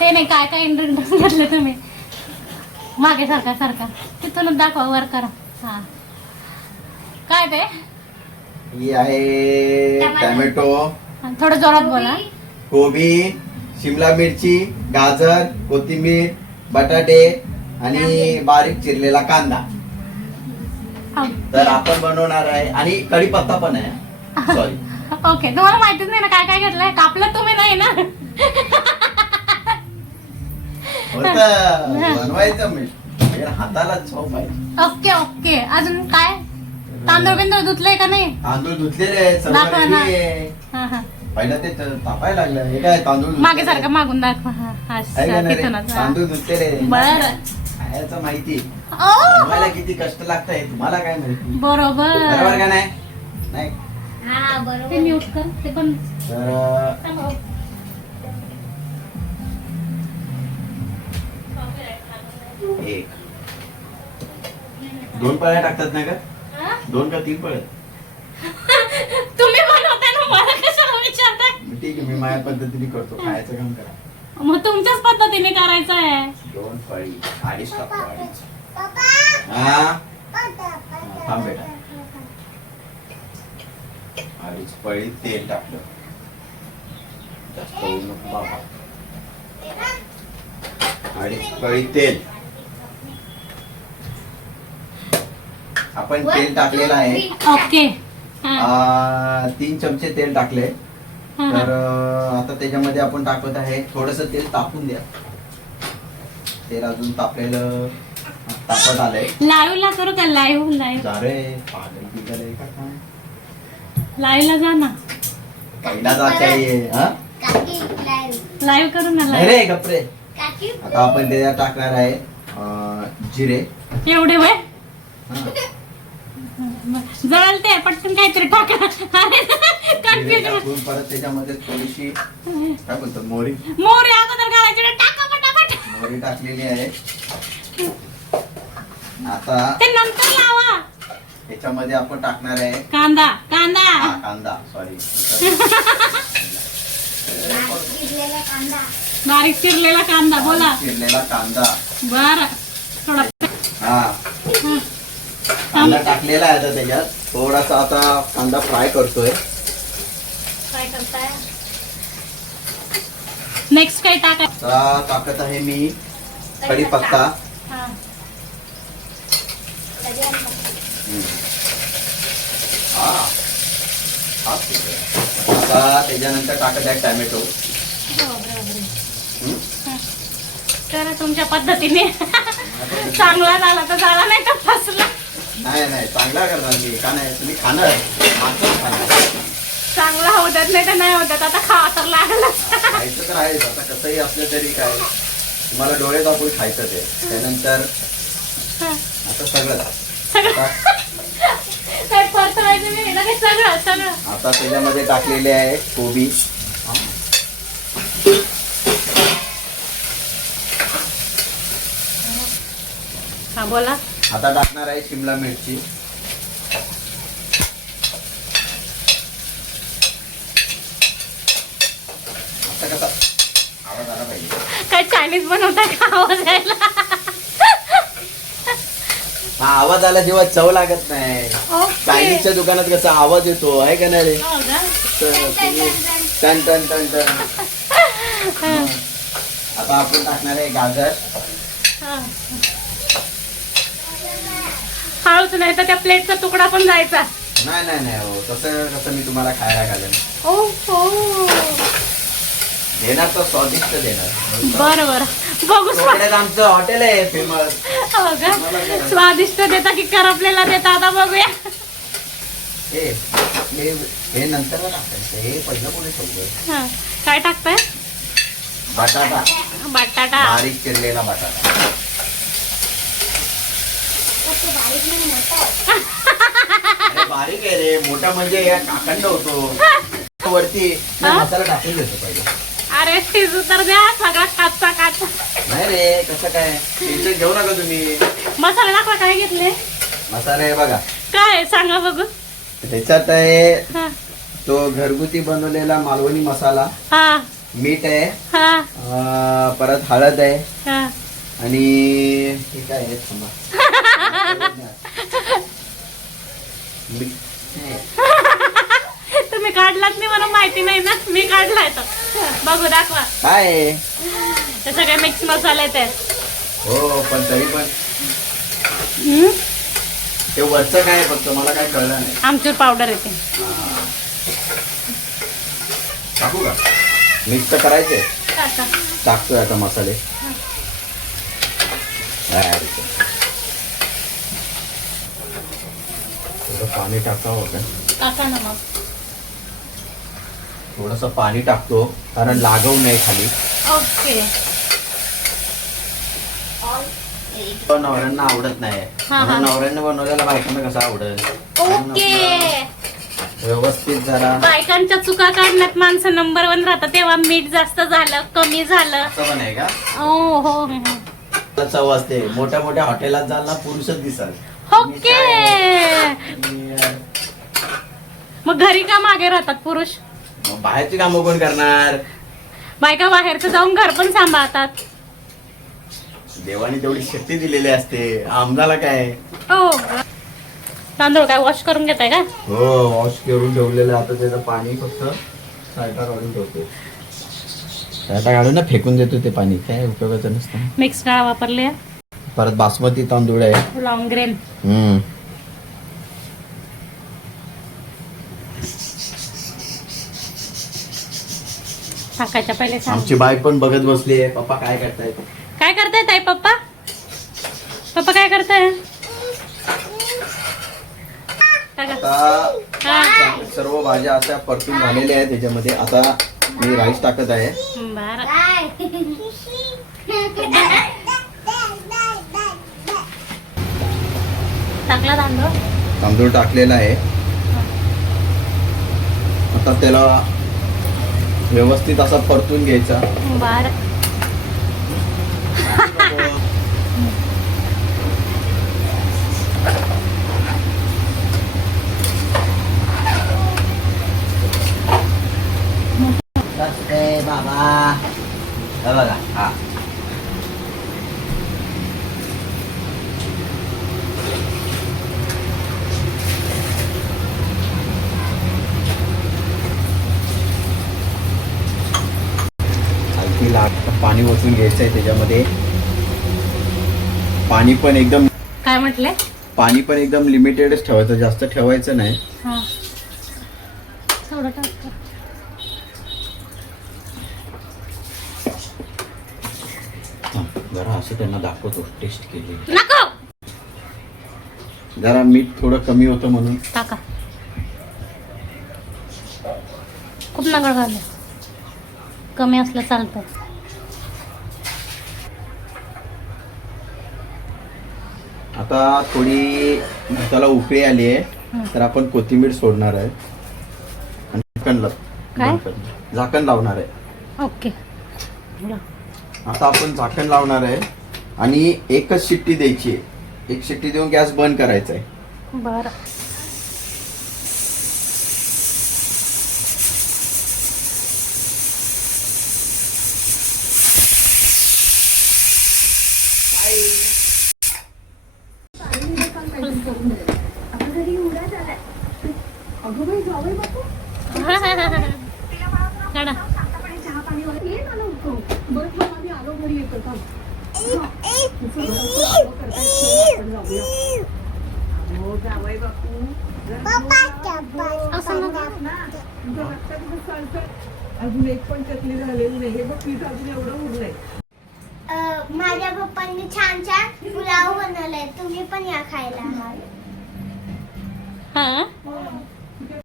ते नाही काय काय इंग्रेडियंट्स घेतले तुम्ही. मागे सारखा सारखा तिथूनच दाखवा, वर करा. हा काय ते? ही आहे टोमॅटो, थोडं जोरात बोला. कोबी, शिमला मिरची, गाजर, कोथिंबीर, बटाटे आणि बारीक चिरलेला कांदा. तर आपण बनवणार आहे आणि कढीपत्ता पण आहे. सॉरी. ओके, तुम्हाला माहितीच नाही ना काय काय घेतलंय. कापलं तुम्ही नाही ना. बनवायचं मी हाताला चव पाहिजे. ओके ओके, अजून काय? तांदूळ बिंदूळ धुतलंय का नाही? तांदूळ धुतलेले दाखवा ना. सर्व. हा हा, पहिलं ते तापायला लागलं. हे काय तांदूळ मागे सारखं मागून दाखवा. हा आहे का नाही रे? तिथूनच. हा. तांदूळ धुतलेले. बरं. खायचं माहिती ओ, बनवायला किती कष्ट लागतंय तुम्हाला काय माहिती. बरोबर. बरोबर का नाही? नाही ते म्यूट कर, ते पण. तर एक 2 पळ्या टाकतात ना का? 2 का 3 पळ्या? तुम्ही बनवताय ना, मला कशाला विचारताय? ठीक आहे, मी माझ्या पद्धतीने करतो. खायचं काम करा. मग तुमच्याच पद्धतीने करायचं आहे. 2 पळी, 2.5 टाकतो. 2.5. हा थांब बेटा. 2.5 पळी तेल टाकलं. जास्त होऊ नको बाबा. 2.5 पळी तेल. आपण तेल टाकलेलं आहे. ओके. 3 चमचे तेल टाकले. तर आता त्याच्यामध्ये आपण टाकत आहे थोडस तेल तापून द्या. तेल अजून तापलेलं तापत आलंय. लाईव्ह ला करू का? लाईव्ह अरे पागल बिगल का काय? लाईव्ह ला जा ना. पहिला जायचे. लाईव्ह करू ना. नाही लाईव्ह रे गप्रे. आता आपण त्याच्यात टाकणार आहे जिरे. एवढे वय हा. जळल ते पटकन काहीतरी टाका. जिरे कन्फ्युजन. टाकून परत त्याच्यामध्ये थोडीशी काय बोलतात मोहरी. मोहरी अगोदर घालायची ना. टाका पटापट. मोहरी टाकलेली आहे. आता ते नंतर लावा. त्याच्यामध्ये आपण टाकणार आहे कांदा. कांदा. कांदा. सॉरी. बारीक चिरलेला कांदा. बोला. चिरलेला कांदा. बर. थोडा. हा कांदा टाकलेला आहे. आता त्याच्यात थोडासा आता कांदा फ्राय करतोय. काय करताय? नेक्स्ट काय टाकायचं? आता टाकत आहे मी कढीपत्ता. हा. हा हा ठीक आहे. आता त्याच्यानंतर टाकत आहे टोमॅटो. करा तुमच्या पद्धतीने. चांगला झाला तर झाला, नाही तर फसला. नाही चांगला करणार मी. का नाही तुम्ही खाणार मागच खाणार. चांगला होऊ देत नाही तर नाही होत. आता खावा तर लागलं. खायचं तर आहेच. आता कसंही असलं तरी काय तुम्हाला डोळे दाबून खायचं ते. त्यानंतर आता सगळं काय परतवायचं नाही. लगेच सगळं सगळं. आता त्याच्यामध्ये टाकलेले आहे कोबी. हा बोला. आता टाकणार आहे शिमला मिरची. आता कसा आवाज आला पाहिजे. काय चायनीज बनवताय का? आवाज यायला. हा आवाज आला जेव्हा चव लागत नाही. चायनीजच्या दुकानात कसा आवाज येतो आहे का नाही रे? टन टन टन टन. आता आपण टाकणार आहे गाजर. हळूच नाही तर त्या प्लेटचा तुकडा पण जायचा. नाही हो तसं कसं मी तुम्हाला खायला घालेन. ओ हो, देणार तर स्वादिष्ट देणार. बरं बघू. कोकणात आमचं हॉटेल आहे फेमस. हो का? स्वादिष्ट देता की करपलेला देता? आता बघूया. हे नंतर टाकायचं. हे पहिलं कोणी ठेवलं? काय टाकताय? बटाटा. बटाटा. बारीक चिरलेला बटाटा. अरे बारीक आहे रे. मोठा म्हणजे या काकंड होतो. वरती मसाला टाकून देतो पहिले. अरे शिजू तर द्या. सगळा काचा काचा. नाही रे कसं काय टेन्शन घेऊ नका तुम्ही. मसाला टाकला. काय घेतले? मसाला आहे बघा. काय सांगा बघू. त्याच्यात आहे हा तो घरगुती बनवलेला मालवणी मसाला. हा मीठ आहे, हा परत हळद आहे हा आणि हे काय आहे थांबा. मीठ नाही. तुम्ही काढलात नाही मला माहिती नाही ना, मी काढलाय तर बघू दाखवा. काय आहे? ते सगळे मिक्स मसाले ते. हो पण तरी पण ते वरचं काय आहे फक्त मला काय कळलं नाही. आमचूर पावडर येते. टाकू का? मिक्स तर करायचे. टाका. टाकतोय आता मसाले. थोडं पाणी टाकावं का? टाका ना मग. थोडस पाणी टाकतो कारण लागवू नये खाली. ओके. नवऱ्यांना आवडत नाही. हा. नवऱ्यांना बनवलेला बायकांना कसं आवडत. ओके. व्यवस्थित जरा बायकांच्या चुका काढण्यात माणसं नंबर 1 राहतात. तेव्हा मीठ जास्त झालं, कमी झालं. असं पण आहे का? ओ हो. चव असते. मोठ्या मोठ्या हॉटेलात जाल ना पुरुषच दिसाल. ओके. मग घरी का मागे राहतात पुरुष? मग बाहेरची कामं कोण करणार? बायका बाहेरचं जाऊन घर पण सांभाळतात. देवाने तेवढी शक्ती दिलेली असते. आम्हाला काय? हो. तांदूळ काय वॉश करून घेताय का? हो वॉश करून ठेवलेलं. आता त्याचं पाणी फक्त साईडला काढून ठेवतो. आता काढून ना फेकून देतो ते पाणी. काय उपयोगाचं नसतं. मिक्स डाळ वापरले. परत बासमती तांदूळ आहे. Long grain. टाकायच्या पहिले सांग. आमची बाई पण बघत बसली आहे. पप्पा काय करतायत? काय करताय ताई? पप्पा पप्पा काय करताय? आता हा. सर्व भाज्या अशा परतून झालेल्या आहेत. त्याच्यामध्ये आता मी राईस टाकत आहे. बरं. टाकला तांदूळ. तांदूळ टाकलेला आहे. आता त्याला व्यवस्थित असा परतून घ्यायचा. बरं. बाबा बघा हा पाणी ओतून घ्यायचं आहे त्याच्यामध्ये. पाणी पण एकदम काय म्हटले? पाणी पण एकदम लिमिटेडच ठेवायचं, जास्त ठेवायचं नाही. हा. थोडं टाकतो. जरा असं त्यांना दाखवतो टेस्ट केली. नको. जरा मीठ थोडं कमी होतं म्हणून टाका. खूप नगळ घालू. कमी असलं चालतं. आता थोडी त्याला उकळी आली आहे तर आपण कोथिंबीर सोडणार आहे आणि झाकण लावणार आहे. ओके. आता आपण झाकण लावणार आहे आणि एकच शिट्टी द्यायची आहे. एक शिट्टी देऊन गॅस बंद करायचा आहे. बरं. काढा. अजून एक पण चटणी झालेली नाही. हे बघ पीठ अजून एवढं उरलंय. माझ्या पप्पांनी छान छान पुलाव बनवलाय. तुम्ही पण या खायला. हा.